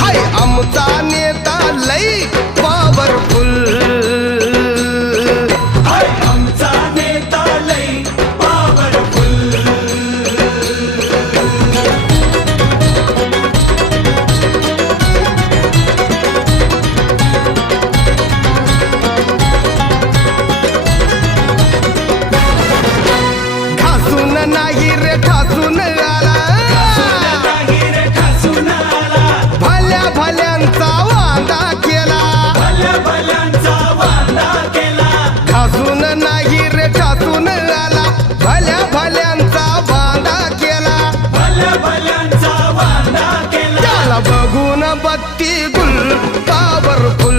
हाय आमचा नेता लई पॉवरफुल, हाय आमचा नेता लई पॉवरफुल. ठासून नाही रे ठासून आला, नाही रे ठासून आला, भल्या भल्यांचा वांदा केला. भल्या भल्यांचा वांदा केला. ठासून नाही रे ठासून आला, भल्या भल्यांचा वांदा केला. भल्या भल्यांचा वांदा केला. त्याला बघून बत्ती गुल पॉवरफुल.